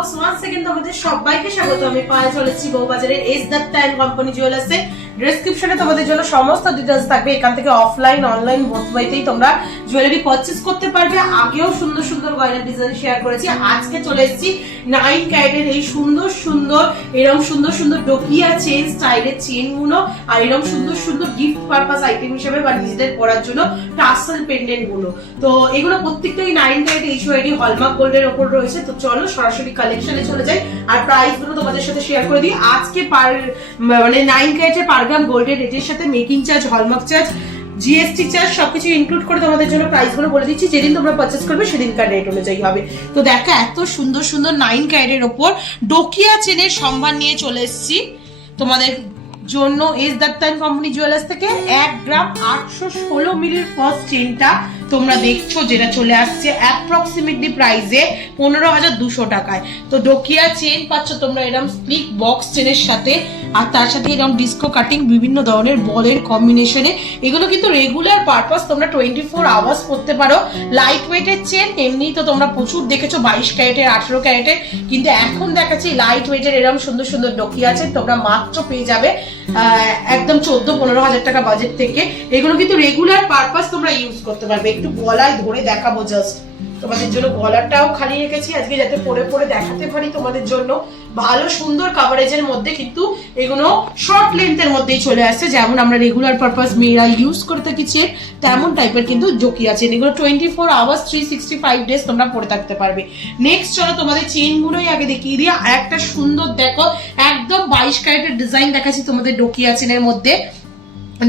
Blogs once again তোমাদের সবাইকে স্বাগত। আমি পায়ে চলেছি বউবাজারের এস দ্যাট টাইম কোম্পানি জুয়েলার্সে। ডেসক্রিপশনে তোমাদের জন্য সমস্ত ডিটেইলস থাকবে। এখান থেকে অফলাইন অনলাইন বোথ ওয়েতেই তোমরা জুয়েলারি পারচেজ করতে পারবে। আগেও সুন্দর সুন্দর গয়নার ডিজাইন শেয়ার করেছি। আজকে চলে এসেছি 9 ক্যারেটের এই সুন্দর সুন্দর এরকম সুন্দর সুন্দর ডোকিয়া চেন স্টাইলের চেন গুলো আর এরকম সুন্দর সুন্দর গিফট পারপাস আইটেম হিসেবে বা নিজেদের পরার জন্য টাসেল পেন্ডেন্ট গুলো। তো এগুলো প্রত্যেকটাই 9 ক্যারেট এইচওআইডি হলমার্ক গোল্ডের উপর রয়েছে। তো চলো সরাসরি কালেকশনে চলে যাই আর প্রাইস গুলো তোমাদের সাথে শেয়ার করে দিই। আজকে মানে 9 ক্যারেটের পার গ্রাম গোল্ডের রেটের সাথে making charge, hallmark charge, GST charge সবকিছু ইনক্লুড করে তোমাদের জন্য প্রাইস গুলো বলে দিচ্ছি। যেদিন তোমরা পারচেজ করবে সেদিনকার রেট অনুযায়ী হবে। তো দেখো এত সুন্দর সুন্দর 9 ক্যারেটের ওপর ডোকিয়া চেনের সম্ভার নিয়ে চলে এসেছি তোমাদের জন্য S that time company jewellers থেকে 1 গ্রাম 816 মিলির ফার্স্ট চেনটা তোমরা দেখছো, যেটা চলে আসছে অ্যাপ্রক্সিমেটলি প্রাইসে 15,200 টাকায়। তো ডোকিয়া চেন পাচ্ছ তোমরা এরকম স্প্লিক বক্স চেনের সাথে, আর তার সাথে এরকম ডিস্কো কাটিং বিভিন্ন ধরনের বলের কম্বিনেশনে। এগুলো কিন্তু রেগুলার পারপাস তোমরা 24 আওয়ার্স পড়তে পারো। লাইট ওয়েটের চেন এমনি তো তোমরা প্রচুর দেখেছো 22 ক্যারেটের 18 ক্যারেটের, কিন্তু এখন দেখাচ্ছি লাইট ওয়েটের এরকম সুন্দর সুন্দর ডোকিয়া চেন তোমরা মাত্র পেয়ে যাবে একদম 14-15 হাজার টাকা বাজেট থেকে। এগুলো কিন্তু রেগুলার পারপাস তোমরা ইউজ করতে পারবে। একটু গলায় ধরে দেখাবো জাস্ট তোমাদের জন্য, গলাটাও খালি রেখেছি আজকে যাতে পরে পরে দেখাতে পারি তোমাদের জন্য। ভালো সুন্দর কাভারেজের মধ্যে কিন্তু এগুলো শর্ট লেন্থের মধ্যেই চলে আসছে, যেমন আমরা রেগুলার পারপাস মেয়েরা ইউজ করে থাকি চেন তেমন টাইপের কিন্তু ডোকিয়া চেন। এগুলো 24 আওয়ার্স 365 ডেজ তোমরা পরে থাকতে পারবে। নেক্সট চলো তোমাদের চেন গুলোই আগে দেখিয়ে দিই। একটা সুন্দর দেখো একদম 22 ক্যারেটের ডিজাইন দেখাচ্ছি তোমাদের ডোকিয়া চেনের মধ্যে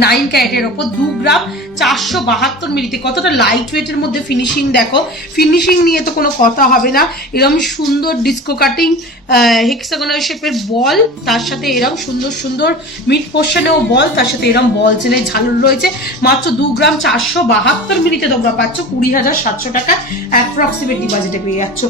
9 ক্যারেটের ওপর 2 গ্রাম 472 মিলিতে। কতটা লাইট ওয়েটের মধ্যে ফিনিশিং দেখো। ফিনিশিং নিয়ে তো কোনো কথা হবে না। এরকম সুন্দর ডিস্কো কাটিং হেক্সাগোনাল শেপের বল, তার সাথে এরকম সুন্দর সুন্দর মিড পোর্শনেও বল, তার সাথে এরকম বল চেনের ঝালর রয়েছে। মাত্র 2 গ্রাম 472 মিলিতে তোমরা পাচ্ছ 20,700 টাকা অ্যাপ্রক্সিমেটলি বাজেটে পেয়ে যাচ্ছ।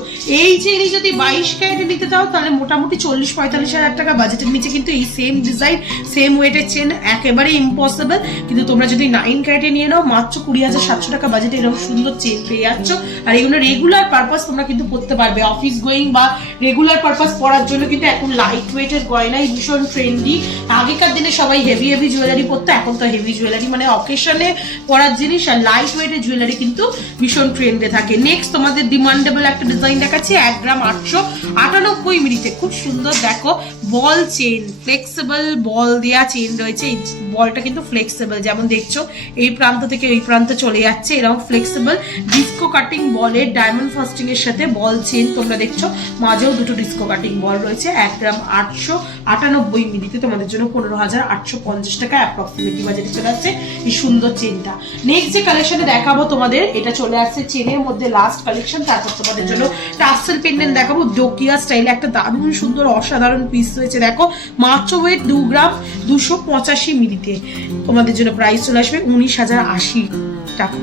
এই চেনই যদি 22 ক্যারেটে নিতে চাও তাহলে মোটামুটি 40-45 হাজার টাকা বাজেটের নিচে কিন্তু এই সেম ডিজাইন সেম ওয়েটের চেন একেবারে ইম্পসিবল। কিন্তু তোমরা যদি 9 ক্যারেটে নিয়ে নাও মাত্র 20,700 টাকা বাজেটে এরকম সুন্দর চেন পেয়ে যাচ্ছ। আর এগুলো রেগুলার পারপাস তোমরা কিন্তু পড়তে পারবে। অফিস গোয়িং বা রেগুলার পারপাস পরার জন্য কিন্তু এখন লাইট ওয়েটের গয়নাই ভীষণ ট্রেন্ডি। আগেকার দিনে সবাই হেভি হেভি জুয়েলারি পরতো, এখন তো হেভি জুয়েলারি মানে অকেশনে পরার জিনিস, আর লাইট ওয়েটের জুয়েলারি কিন্তু ভীষণ ট্রেন্ডে থাকে। নেক্সট তোমাদের ডিমান্ডেবল একটা ডিজাইন দেখাচ্ছি 1 গ্রাম 898 মিলিতে। খুব সুন্দর দেখো বল চেন, ফ্লেক্সিবল বল দেওয়া চেন রয়েছে। এই বলটা কিন্তু ফ্লেক্সিবল, যেমন দেখছো এই প্রান্ত থেকে এই প্রান্ত চলে যাচ্ছে এরকম ফ্লেক্সিবল ডিস্কো কাটিং বলের ডায়মন্ড ফাস্টিং এর সাথে বল চেন তোমরা দেখছো। মাঝেও দুটো ডিস্কো কাটিং বল রয়েছে। 1 গ্রাম 898 মিলিতে তোমাদের জন্য 15,850 টাকা অ্যাপ্রক্সিমেটলি বাজেটে চলে আসছে এই সুন্দর চেনটা। নেক্সট যে কালেকশনে দেখাবো তোমাদের, এটা চলে আসছে চেনের মধ্যে লাস্ট কালেকশন। তারপর তোমাদের জন্য টাসেল পেন্ডেন্ট দেখাবো ডোকিয়া স্টাইলে। একটা দারুণ সুন্দর অসাধারণ পিস রয়েছে দেখো। মাত্র ওয়েট 2 গ্রাম 285 মিলিতে তোমাদের জন্য প্রাইস চলে আসবে 19,080 টাকা,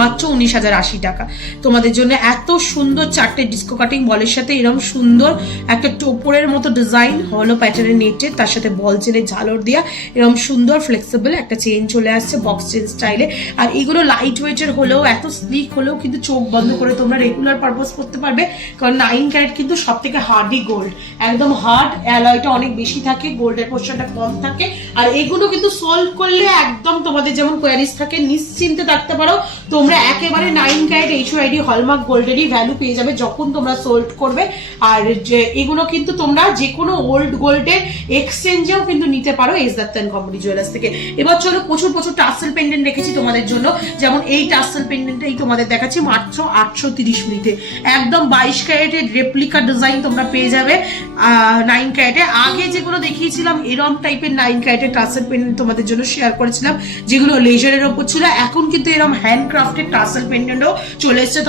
মাত্র 19,080 টাকা তোমাদের জন্য। এত সুন্দর চারটে ডিস্কো কাটিং বলের সাথে এরকম সুন্দর একটা টোপরের মতো ডিজাইন হলো প্যাটার্নের নেটে, তার সাথে বল চেনের ঝালর দেওয়া এরকম সুন্দর ফ্লেক্সিবল একটা চেন চলে আসছে বক্স চেন স্টাইলে। আর এগুলো লাইট ওয়েটের হলেও এত স্লিক হলেও কিন্তু চোখ বন্ধ করে তোমরা রেগুলার পারপাস করতে পারবে। কারণ 9 ক্যারেট কিন্তু সব থেকে হার্ডি গোল্ড, একদম হার্ড, অ্যালয়টা অনেক বেশি থাকে, গোল্ডের পোর্শনটা কম থাকে। আর এগুলো কিন্তু সলভ করলে একদম তোমাদের যেমন কোয়ারিজ থাকে নিশ্চিন্তে থাকতে পারো তোমরা একেবারে 9 ক্যারেট এইচওআইডি হলমার্ক গোল্ডেরই ভ্যালু পেয়ে যাবে যখন তোমরা সোল্ড করবে। আর এগুলো কিন্তু তোমরা যে কোনো ওল্ড গোল্ডের এক্সচেঞ্জেও কিন্তু নিতে পারো S that time company jewellers থেকে। এবার চলো প্রচুর প্রচুর টাসেল পেন্ডেন্ট রেখেছি তোমাদের জন্য, যেমন এই টাসেল পেন্ডেন্টটাই তোমাদের দেখাচ্ছি মাত্র 830 মিলিতে। একদম 22 ক্যারেটের রেপ্লিকা ডিজাইন তোমরা পেয়ে যাবে 9 ক্যারেটে। আগে যেগুলো দেখিয়েছিলাম এরম টাইপের 9 ক্যারেটের টাসেল পেন্ডেন্ট তোমাদের জন্য শেয়ার করেছিলাম যেগুলো লেজারের ওপর ছিল। এখন কিন্তু এরম হ্যান্ডক্রাফটেড টাসেল পেন্ডেন্টও চলে এসেছে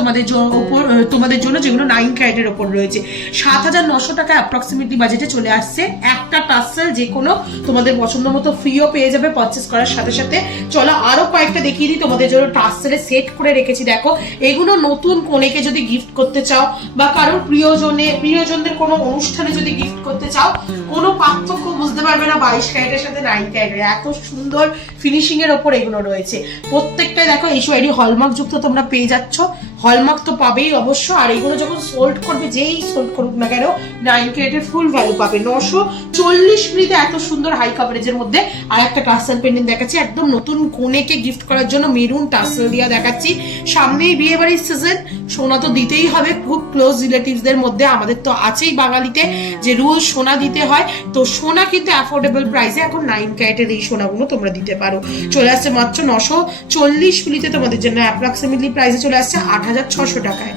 তোমাদের জন্য যেগুলো 9 ক্যারেটের ওপর রয়েছে। 7,900 টাকা অ্যাপ্রক্সিমেটলি বাজেটে চলে আসছে। একটা টাসেল যে কোনো তোমাদের পছন্দ মতো ফ্রিও পেয়ে যাবে পারচেস করার সাথে সাথে। চলো আরো কয়েকটা দেখিয়ে দিই তোমাদের জন্য টাসেলে সেট করে রেখেছি দেখো। এগুলো নতুন কনেকে যদি গিফট করতে চাও বা কারোর প্রিয়জনদের কোনো অনুষ্ঠানে যদি গিফট করতে চাও কোনো পার্থক্য বুঝতে পারবে না 22 ক্যারেটের সাথে 9 ক্যারেটের। এত সুন্দর ফিনিশিং এর ওপর এগুলো রয়েছে প্রত্যেকটাই দেখো এইচওআইডি হলমার্ক যুক্ত তোমরা পেয়ে যাচ্ছ। হলমার্ক তো পাবেই অবশ্য। আর এইগুলো যখন সোল্ড করবে, যেই সোল্ড করুক না কেন, 9 ক্যারেটের ফুল ভ্যালু পাবে। 940 মিনিটে এত সুন্দর হাই কাভারেজের মধ্যে আর একটা টাসেল পেন্ডেন্ট দেখাচ্ছি, একদম নতুন কনেকে গিফট করার জন্য মেরুন টাসেল দিয়া দেখাচ্ছি। সামনেই বিয়ে বাড়ির সিজন, সোনা তো দিতেই হবে। খুব ক্লোজ রিলেটিভসদের মধ্যে আমাদের তো আছেই বাঙালিতে যে রুল, সোনা দিতে হয়। তো সোনা কিন্তু অ্যাফোর্ডেবল প্রাইসে এখন 9 ক্যারেটের এই সোনাগুলো তোমরা দিতে পারো। চলে আসছে মাত্র 940 মিনিটে তোমাদের জন্য, অ্যাপ্রক্সিমেটলি প্রাইসে চলে আসছে 8600 টাকায়।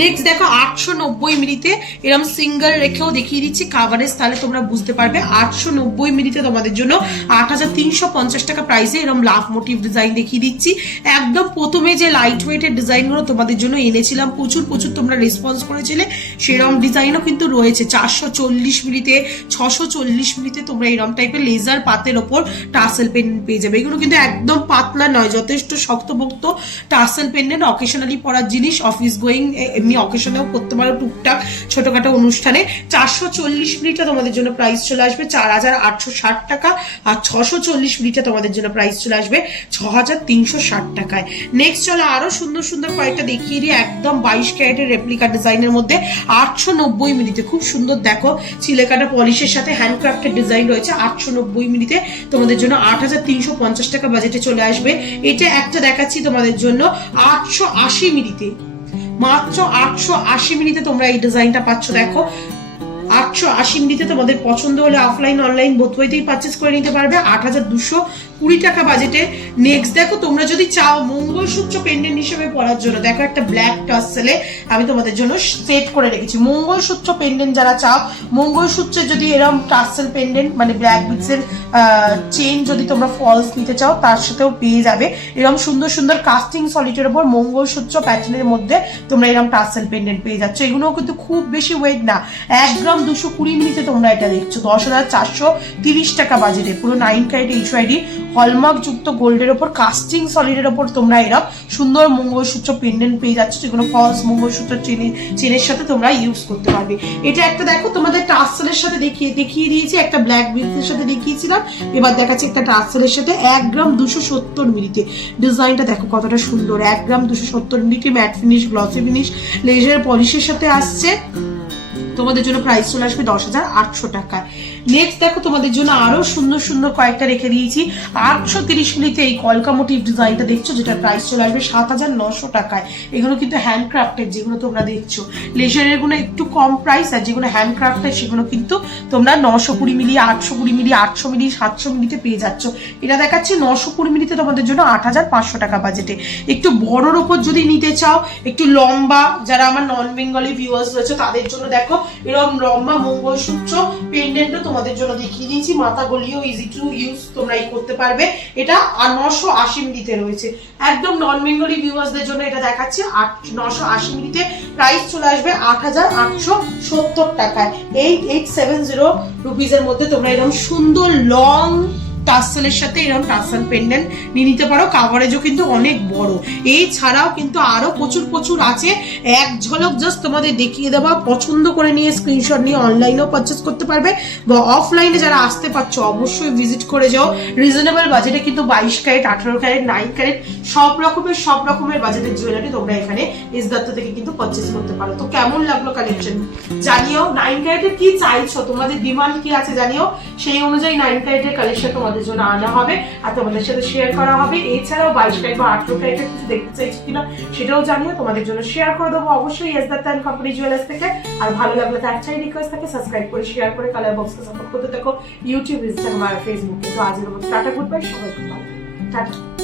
নেক্সট দেখো 890 মিনিটে এরকম সিঙ্গেল রেখেও দেখিয়ে দিচ্ছি কাভারেজ, তাহলে তোমরা বুঝতে পারবে। 890 মিনিটে তোমাদের জন্য 8350 টাকা প্রাইসে এরকম লাভ মোটিভ ডিজাইন দেখিয়ে দিচ্ছি। একদম প্রথমে যে লাইট ওয়েটের ডিজাইনগুলো তোমাদের জন্য এনেছিলাম, প্রচুর তোমরা রেসপন্স করেছিলে, সেরকম ডিজাইনও কিন্তু রয়েছে। 440 মিনিটে, 640 মিনিটে তোমরা এরকম টাইপের লেজার পাতের ওপর টাসেল পেন্ডেন্ট পেয়ে যাবে। এগুলো কিন্তু একদম পাতলা নয়, যথেষ্ট শক্তপোক্ত টাসেল পেন্ডেন্ট, অকেশনালি পরার জিনিস, অফিস গোয়িং, এমনি অকেশনেও করতে পারো টুকটাক ছোটখাটো অনুষ্ঠানে। 440 মিনিটে তোমাদের জন্য প্রাইস চলে আসবে 4860 টাকা, আর 640 মিনিটে তোমাদের জন্য প্রাইস চলে আসবে 6360 টাকায়। নেক্সট চলো আরো সুন্দর কয়েকটা দেখিয়ে দিই, একদম 22 ক্যারেটের রেপ্লিকা ডিজাইনের মধ্যে 890 মিনিটে খুব সুন্দর দেখো চিলেকাটা পলিশের সাথে হ্যান্ডক্রাফটের ডিজাইন রয়েছে। 890 মিনিটে তোমাদের জন্য 8350 টাকা বাজেটে চলে আসবে। এটা একটা দেখাচ্ছি তোমাদের জন্য 880 মিনিটে, মাত্র 880 মিনিটে তোমরা এই ডিজাইনটা পাচ্ছ। দেখো 880 মিনিটে তোমাদের পছন্দ হলে অফলাইন অনলাইন বোথ ওয়েতেই পারচেজ করে নিতে পারবে 8220 টাকা বাজেটে। নেক্সট দেখো তোমরা যদি চাও মঙ্গলসূত্র পেন্ডেন্ট হিসেবে পরার জন্য, দেখো একটা ব্ল্যাক টাসেলে আমি তোমাদের জন্য সেট করে রেখেছি। মঙ্গলসূত্র পেন্ডেন্ট যারা চাও, মঙ্গলসূত্রের যদি এরকম টাসেল পেন্ডেন্ট মানে ব্ল্যাক বিটসের চেইন যদি তোমরা ফলস নিতে চাও, তার সাথেও পেয়ে যাবে। এরকম সুন্দর কাস্টিং সলিটের উপর মঙ্গলসূত্র প্যাটার্নের মধ্যে তোমরা এরকম টাসেল পেন্ডেন্ট পেয়ে যাচ্ছ। এগুলোও কিন্তু খুব বেশি ওয়েট না, 1 গ্রাম 220 মিনিটে তোমরা এটা দেখছো 10,430 টাকা বাজেটে। পুরো 9 ক্যারেট HYD হলমার্ক যুক্ত গোল্ডের ওপর কাস্টিং সলিডের ওপর তোমরা এরকম সুন্দর মঙ্গলসূত্র পেন্ডেন্ট পেয়ে যাচ্ছ, যেগুলো ফলস মঙ্গলসূত্র চেনের সাথে তোমরা ইউজ করতে পারবে। এটা একটা দেখো তোমাদের টাসেলের সাথে দেখিয়ে দিয়েছি, একটা ব্ল্যাক বিটসের সাথে দেখিয়েছিলাম, এবার দেখাচ্ছি একটা টাসেলের সাথে 1 গ্রাম 270 মিনিটে। ডিজাইনটা দেখো কতটা সুন্দর, 1 গ্রাম 270 মিনিটে matte finish, glossy finish, laser পলিশের সাথে আসছে। তোমাদের জন্য প্রাইস চলে আসবে 10,800 টাকায়। নেক্সট দেখো তোমাদের জন্য আরো সুন্দর কয়েকটা রেখে দিয়েছি 830 মিনিটে এই কলকা মোটিভ ডিজাইনটা দেখছো, যেটা প্রাইস চলে আসবে 7,900 টাকায়। এগুলো কিন্তু হ্যান্ডক্রাফটের, যেগুলো তোমরা দেখছো লেজারের গুলো একটু কম প্রাইস, আর যেগুলো হ্যান্ডক্রাফটের সেগুলো কিন্তু তোমরা 920 মিলি, 820 মিলি, 800 মিলি, 700 মিলিতে পেয়ে যাচ্ছ। এটা দেখাচ্ছি 920 মিলিতে তোমাদের জন্য 8,500 টাকা বাজেটে। একটু বড়োর ওপর যদি নিতে চাও, একটু লম্বা, যারা আমার নন বেঙ্গলি ভিউয়ার্স রয়েছে তাদের জন্য দেখো এরকম লম্বা মঙ্গলসূত্র পেন্ডেন্টও তোমাদের জন্য দেখিয়ে দিয়েছি। মাথা গলিও ইজি টু ইউজ তোমরা করতে পারবে। এটা 980 মিলিতে রয়েছে। একদম নন বেঙ্গলি ভিউয়ার্সদের জন্য এটা দেখাচ্ছি 980 মিলিতে প্রাইস চলে আসবে 8,870 টাকায়। 8870 রুপিসের মধ্যে তোমরা এরকম সুন্দর লং টাসেলের সাথে এরকম টাসেল পেন্ডেন্ট নিয়ে নিতে পারো। কাভারেজও কিন্তু অনেক বড়। এই ছাড়াও কিন্তু আরো প্রচুর আছে, এক ঝলক জাস্ট তোমাদের দেখিয়ে দেওয়া। পছন্দ করে নিয়ে স্ক্রিনশট নিয়ে অনলাইনেও পারচেস করতে পারবে, বা অফলাইনে যারা আসতে পারছো অবশ্যই ভিজিট করে যাও। রিজনেবল বাজেটে কিন্তু 22 ক্যারেট, 18 ক্যারেট, 9 ক্যারেট সব রকমের বাজেটের জুয়েলারি তোমরা এখানে ইসদাত্ত থেকে কিন্তু পারচেস করতে পারো। তো কেমন লাগলো কালেকশন জানিও। 9 ক্যারেটের কি চাইছো, তোমাদের ডিমান্ড কি আছে জানিও, সেই অনুযায়ী 9 ক্যারেটের কালেকশন তোমাদের জন্য আনা হবে আর তোমাদের সাথে শেয়ার করা হবে। এছাড়াও 22 ক্যারেট বা 18 ক্যারেটের কিছু দেখতে চাইছো কিনা সেটাও জানিও, তোমাদের জন্য শেয়ার করে দেবো অবশ্যই ইসদাত্ত এন্ড কোম্পানি জুয়েলার্স থেকে। আর ভালো লাগলে তার চাই রিকোয়েস্ট থাকে সাবস্ক্রাইব করে শেয়ার করে কালার বক্সকে সাপোর্ট করতে থাকো ইউটিউব, ইনস্টাগ্রাম আর ফেসবুকে। তো আজকের মতো টাটা, গুড বাই, সবাইকে ভালো, টাটা।